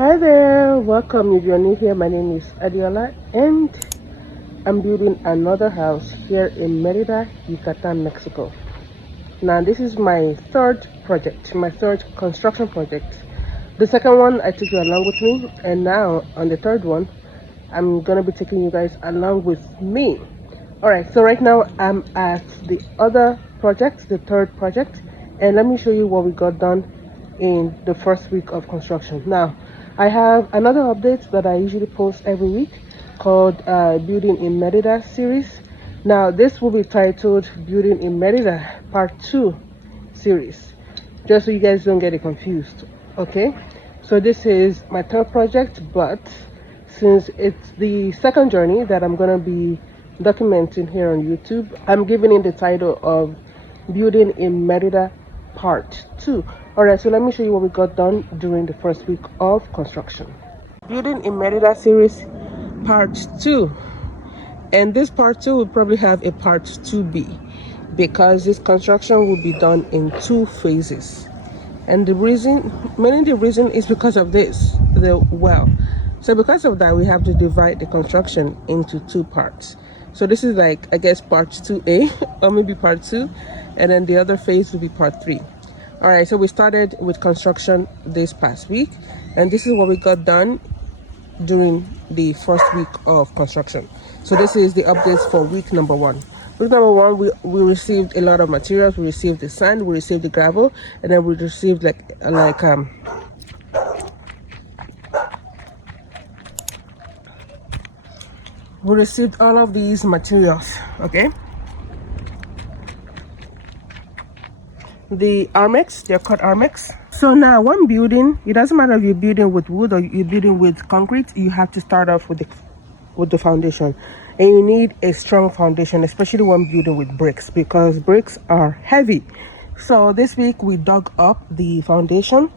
Hi there, welcome. If you're new here, my name is Adiola and I'm building another house here in Merida, Yucatan, Mexico. Now this is my third project, my third construction project. The second one I took you along with me, and now on the third one I'm gonna be taking you guys along with me. Alright, so right now I'm at the other project, the third project, and let me show you what we got done in the first week of construction. Now I have another update that I usually post every week called Building in Merida series. Now this will be titled Building in Merida Part 2 series, just so you guys don't get it confused. Okay, so this is my third project, but since it's the second journey that I'm gonna be documenting here on YouTube, I'm giving it the title of Building in Merida Part 2. Alright, so let me show you what we got done during the first week of construction. Building in Merida series Part 2. And this Part 2 will probably have a Part 2B because this construction will be done in 2 phases. And the reason, mainly the reason is because of this, the well. So because of that, we have to divide the construction into 2 parts. So this is like, I guess, Part 2A or maybe Part 2, and then the other phase will be Part 3. All right, so we started with construction this past week, and this is what we got done during the first week of construction. So this is the updates for week number 1. Week number 1, we received a lot of materials. We received the sand, we received the gravel, and then we received we received all of these materials. Okay, the Armex, they're called Armex. So now when building, it doesn't matter if you're building with wood or you're building with concrete, you have to start off with the foundation, and you need a strong foundation, especially when building with bricks, because bricks are heavy. So this week we dug up the foundation,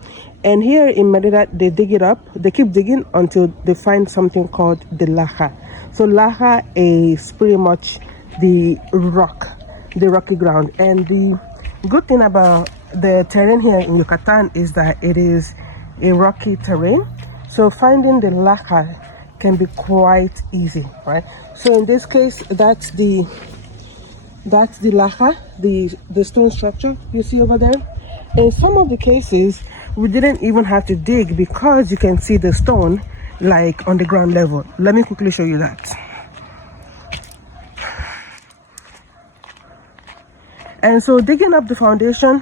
and here in Merida they dig it up, they keep digging until they find something called the laja. So laja is pretty much the rocky ground. And the good thing about the terrain here in Yucatan is that it is a rocky terrain, so finding the laja can be quite easy, right? So in this case, that's the laja, the stone structure you see over there. In some of the cases we didn't even have to dig because you can see the stone like on the ground level. Let me quickly show you that. And so digging up the foundation,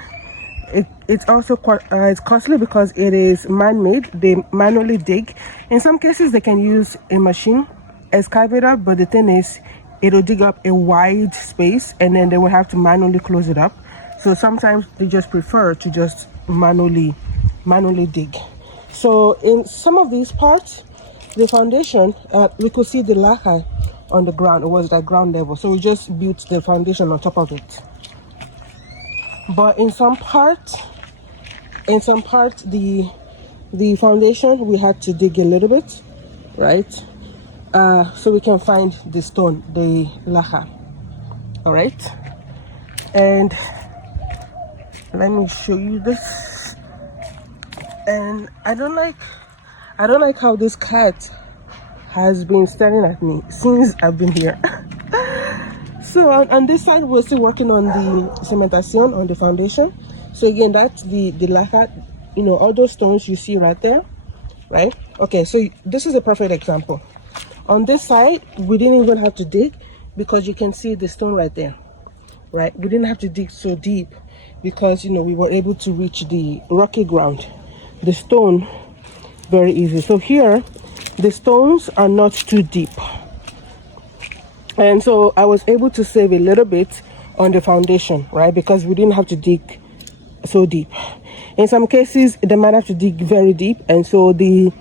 it's also quite it's costly because it is man-made. They manually dig. In some cases they can use a machine excavator, but the thing is it'll dig up a wide space and then they will have to manually close it up. So sometimes they just prefer to just manually dig. So in some of these parts, the foundation, we could see the laja on the ground. It was at ground level, so we just built the foundation on top of it. But in some parts, the foundation we had to dig a little bit, right? So we can find the stone, the laja. All right, and let me show you this. And I don't like how this cat has been staring at me since I've been here. So on this side we're still working on the cementation on the foundation. So again, that's the laja, you know, all those stones you see right there, right? Okay, so this is a perfect example. On this side we didn't even have to dig because you can see the stone right there, right? We didn't have to dig so deep because, you know, we were able to reach the rocky ground, the stone, very easy. So here the stones are not too deep, and so I was able to save a little bit on the foundation, right? Because we didn't have to dig so deep. In some cases they might have to dig very deep, and so the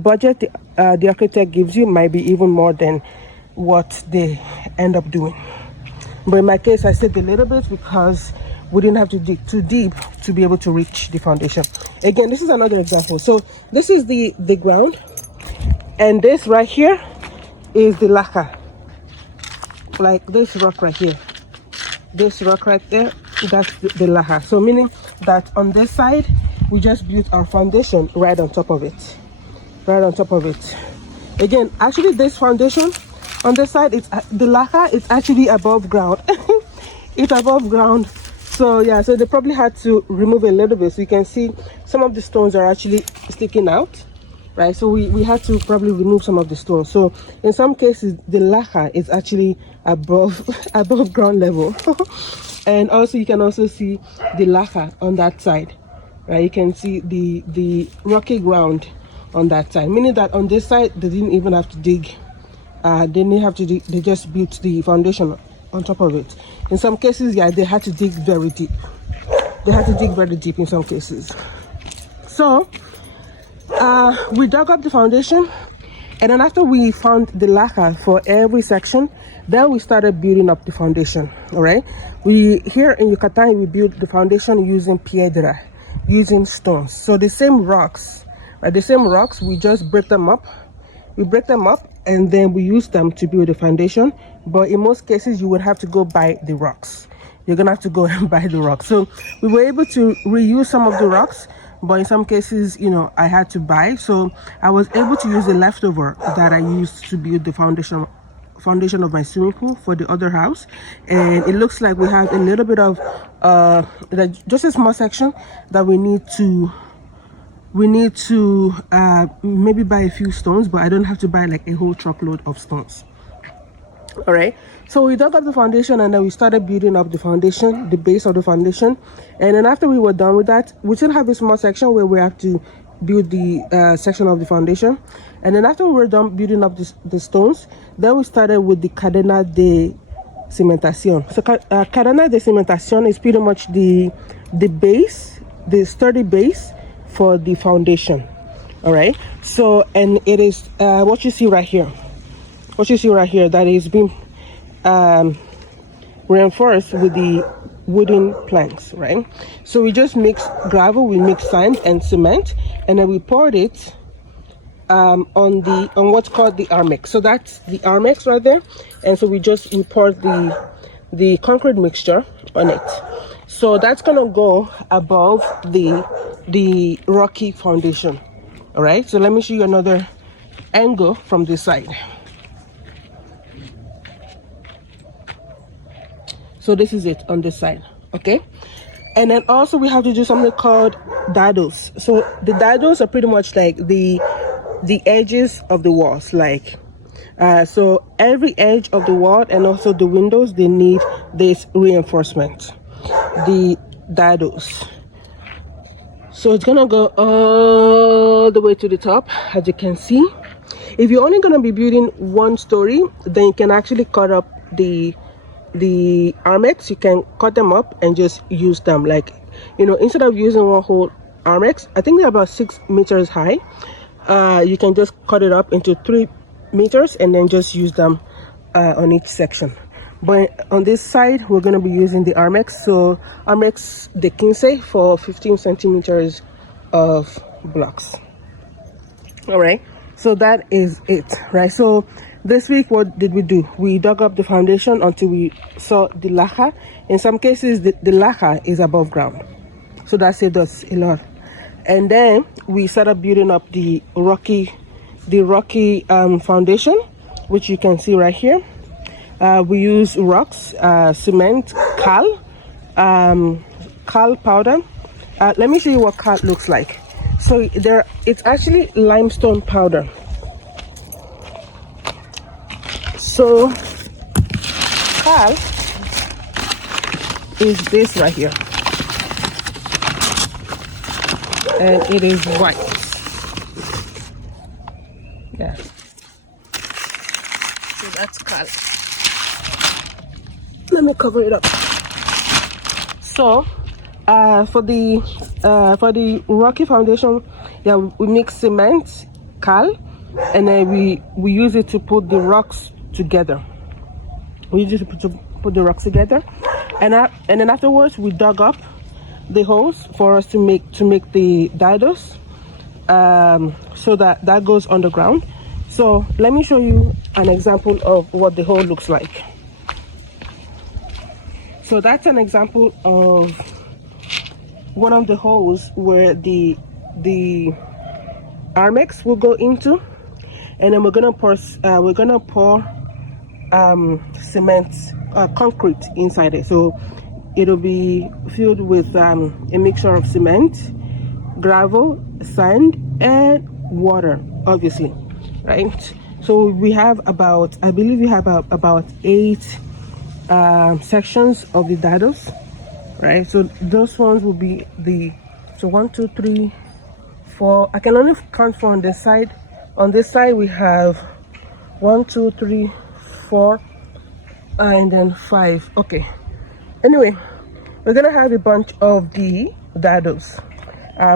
budget the architect gives you might be even more than what they end up doing. But in my case I saved a little bit because we didn't have to dig too deep to be able to reach the foundation. Again, this is another example. So this is the ground, and this right here is the laja. Like this rock right here, this rock right there, that's the laja. So meaning that on this side we just built our foundation right on top of it. right on top of it. Again, actually this foundation on this side, it's the lacquer is actually above ground. It's above ground. So yeah, so they probably had to remove a little bit. So you can see some of the stones are actually sticking out, right? So we had to probably remove some of the stones. So in some cases the lacquer is actually above above ground level. And also you can also see the lacquer on that side, right? You can see the rocky ground on that side, meaning that on this side they didn't even have to dig. They didn't have to dig, they just built the foundation on top of it. In some cases, yeah, they had to dig very deep. They had to dig very deep in some cases. So we dug up the foundation, and then after we found the lacquer for every section, then we started building up the foundation. All right, we here in Yucatan, we build the foundation using piedra, using stones. So the same rocks, right? The same rocks, we just break them up. We break them up and then we use them to build the foundation. But in most cases, you would have to go buy the rocks. You're gonna have to go and buy the rocks. So we were able to reuse some of the rocks, but in some cases, you know, I had to buy. So I was able to use the leftover that I used to build the foundation of my swimming pool for the other house. And it looks like we have a little bit of just a small section that we need to maybe buy a few stones, but I don't have to buy like a whole truckload of stones. All right, so we dug up the foundation and then we started building up the foundation, the base of the foundation. And then after we were done with that, we still have a small section where we have to build the section of the foundation. And then after we were done building up the stones, then we started with the cadena de cimentación. So cadena de cimentación is pretty much the base, the sturdy base for the foundation. All right, so and it is what you see right here, that is being reinforced with the wooden planks, right? So we just mix gravel, we mix sand and cement, and then we poured it on what's called the armex. So that's the armex right there. And so we poured the concrete mixture on it. So that's gonna go above the rocky foundation. All right, so let me show you another angle from this side. So this is it on this side, okay? And then also we have to do something called dados. So the dados are pretty much like the edges of the walls, like so every edge of the wall and also the windows, they need this reinforcement, the dados. So it's gonna go all the way to the top, as you can see. If you're only gonna be building one story, then you can actually cut up the armex. You can cut them up and just use them, like, you know, instead of using one whole armex, I think they're about 6 meters high. You can just cut it up into 3 meters and then just use them on each section. But on this side, we're going to be using the armex. So armex de 15 for 15 centimeters of blocks. All right, so that is it, right? So this week, what did we do? We dug up the foundation until we saw the lacquer. In some cases, the lacquer is above ground, so that saved us a lot. And then we started building up the rocky foundation, which you can see right here. We use rocks, cement, cal powder. Let me show you what cal looks like. So it's actually limestone powder. So cal is this right here, and it is white. Yeah. So that's cal. Let me cover it up. So for the rocky foundation, yeah, we mix cement, cal, and then we use it to put the rocks together. We use it to put the rocks together, and then afterwards we dug up the holes for us to make the dados, so that goes underground. So let me show you an example of what the hole looks like. So that's an example of one of the holes where the Armex will go into, and then we're gonna pour cement, concrete inside it. So it'll be filled with a mixture of cement, gravel, sand, and water, obviously, right? So we have about, I believe we have about 8 sections of the dados, right? So those ones will be so 1, 2, 3, 4. I can only count 4 on this side. On this side we have 1, 2, 3, 4, and then 5. Okay. Anyway, we're gonna have a bunch of the dados,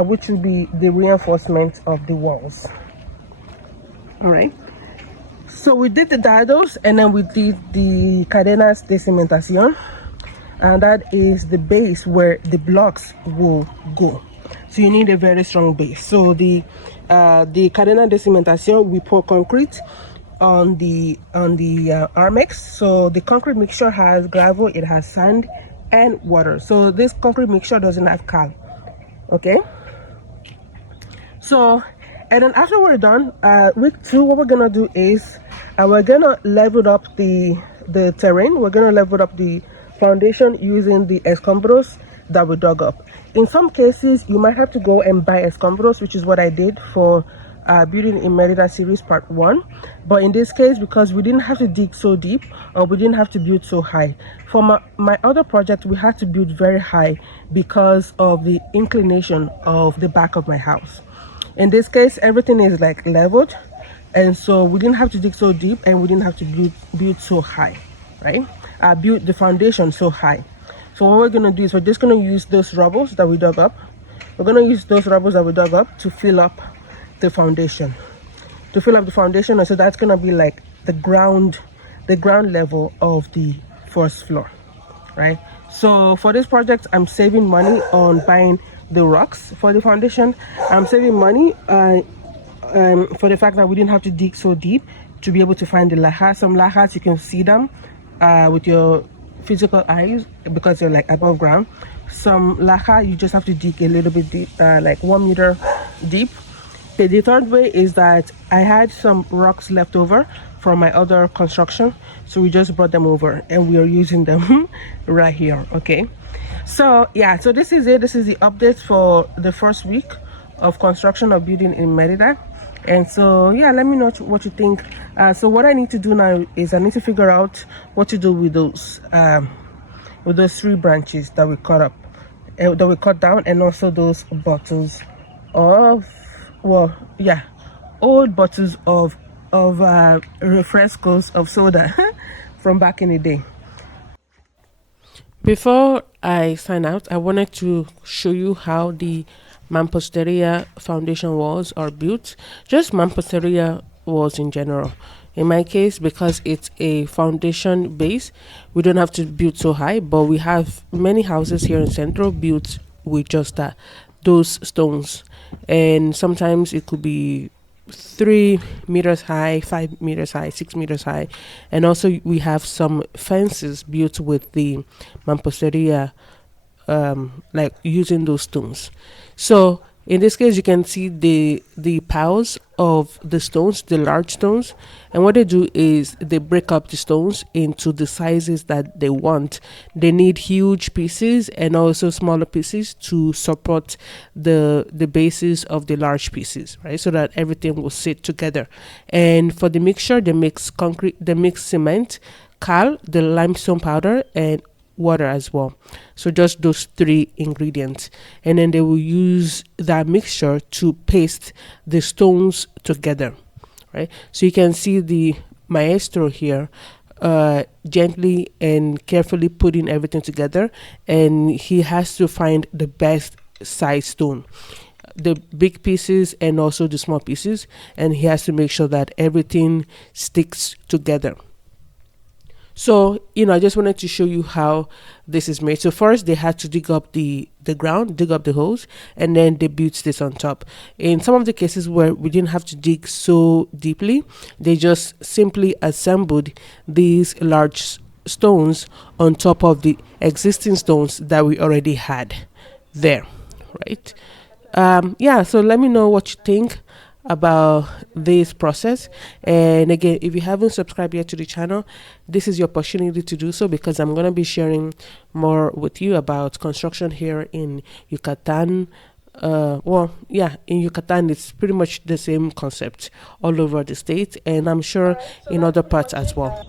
which will be the reinforcement of the walls. All right. So we did the dados, and then we did the cadenas de cimentación, and that is the base where the blocks will go. So you need a very strong base. So the cadena de cimentación, we pour concrete on the Armex. So the concrete mixture has gravel, it has sand and water. So this concrete mixture doesn't have cal. Okay. So, and then after we're done, week 2, what we're gonna do is we're gonna level up the terrain. We're gonna level up the foundation using the escombros that we dug up. In some cases, you might have to go and buy escombros, which is what I did for building in Merida series part 1. But in this case, because we didn't have to dig so deep, or we didn't have to build so high. For my other project, we had to build very high because of the inclination of the back of my house. In this case, everything is like leveled, and so we didn't have to dig so deep, and we didn't have to build so high, right? Build the foundation so high. So what we're gonna do is we're just gonna use those rubbles that we dug up. We're gonna use those rubbles that we dug up to fill up the foundation. And so that's gonna be like the ground level of the first floor, right? So for this project, I'm saving money on buying the rocks for the foundation. I'm saving money for the fact that we didn't have to dig so deep to be able to find the lajas. Some lajas, you can see them with your physical eyes because you're like above ground. Some laja, you just have to dig a little bit deep, like 1 meter deep. Okay, the third way is that I had some rocks left over from my other construction, so we just brought them over and we are using them right here. Okay, so yeah, so this is it. This is the update for the first week of construction of building in Merida. And so yeah, let me know what you think. So what I need to do now is I need to figure out what to do with those 3 branches that we cut up, that we cut down, and also those bottles of, well, yeah, old bottles of refrescos of soda from back in the day. Before I sign out, I wanted to show you how the mamposteria foundation walls are built. Just mamposteria walls in general. In my case, because it's a foundation base, we don't have to build so high, but we have many houses here in Centro built with just those stones. And sometimes it could be 3 meters high, 5 meters high, 6 meters high. And also we have some fences built with the mamposteria, like using those stones. So in this case, you can see the piles of the stones, the large stones, and what they do is they break up the stones into the sizes that they want. They need huge pieces and also smaller pieces to support the bases of the large pieces, right? So that everything will sit together. And for the mixture, they mix cement, cal, the limestone powder, and water as well. So just those 3 ingredients, and then they will use that mixture to paste the stones together, right? So you can see the maestro here gently and carefully putting everything together, and he has to find the best size stone, the big pieces and also the small pieces, and he has to make sure that everything sticks together. So, I just wanted to show you how this is made. So first they had to dig up the ground, dig up the holes, and then they built this on top. In some of the cases where we didn't have to dig so deeply, they just simply assembled these large stones on top of the existing stones that we already had there, right? Yeah, so let me know what you think. about this process. And again, if you haven't subscribed yet to the channel, this is your opportunity to do so, because I'm going to be sharing more with you about construction here in Yucatan. Well, yeah, in Yucatan it's pretty much the same concept all over the state, and I'm sure in other parts as well.